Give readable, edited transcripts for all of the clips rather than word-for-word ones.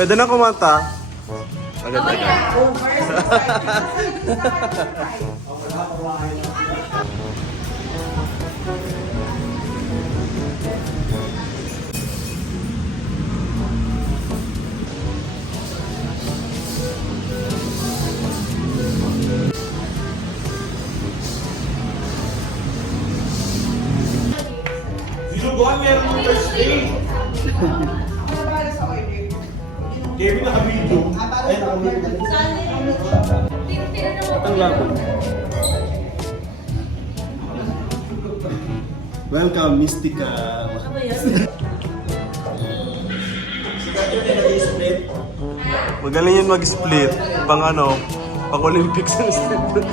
Pwede na kumanta. Agad-agad. Dinuguan, meron yung first day. Kevin naka-video. Ay, naka-video. Ang laban. Welcome, Mystica. Magaling yun mag-split. Pang ano, pang Olympics na split.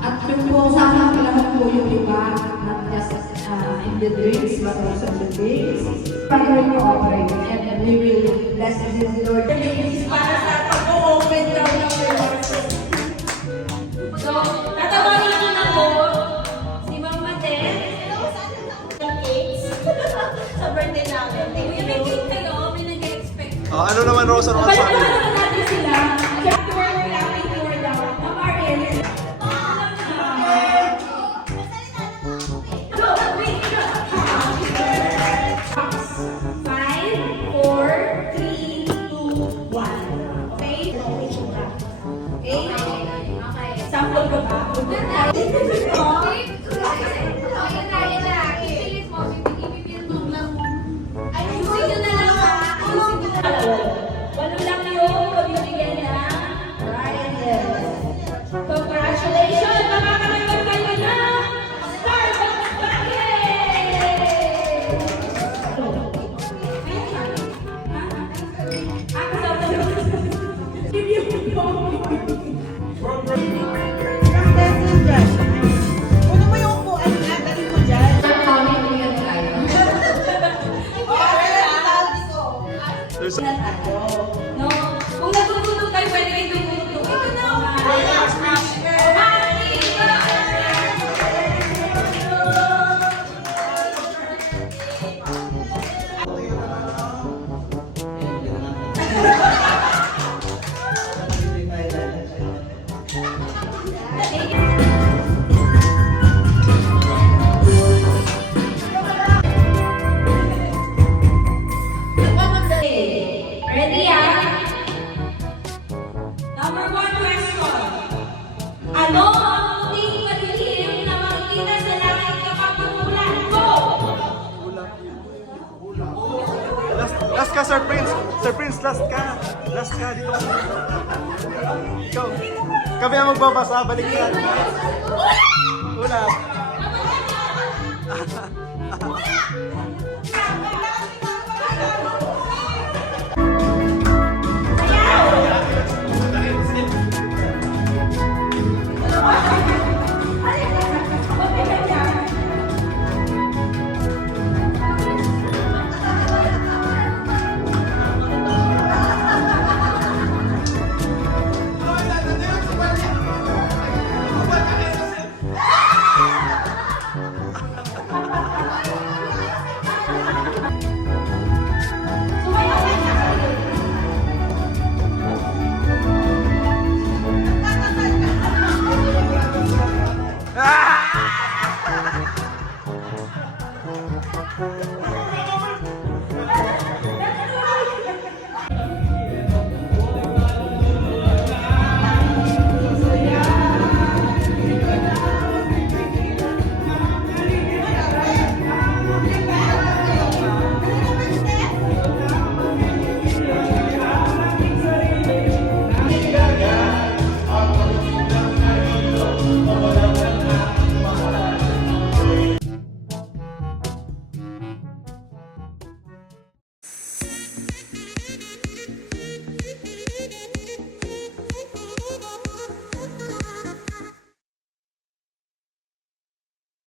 At yung po sana kailangan po yung iba, not just in the drinks, but also in the drinks. Para yung offering, and we will bless this Lord. Para sa pag-open daw ng rewards. So, tatawagin ko na po si Ma'am Matel. Ng cakes sa birthday namin. Kuya, may cake kayo, may nag-expect. Oh, ano naman, Rosa? Palalaman natin sila. We're laughing for the Mariel. Sample ko ba? Walo lang yung pagbibigyan niya. Congratulations! Makakalagot kayo na Starbucks Puno mo yung upuan nga, dali mo dyan. There's a... No? Kung natutulog kayo, pwede kayo tumutulog. Ito na! Happy Ready, ah? Number 1 question. Ano ang muting madilim na makikita sa langit kapag umulan? Go! Last ka, Sir Prince. Sir Prince, last ka. Last ka dito. Ikaw. Kami ang magbabasa. Balik ka. Ulap.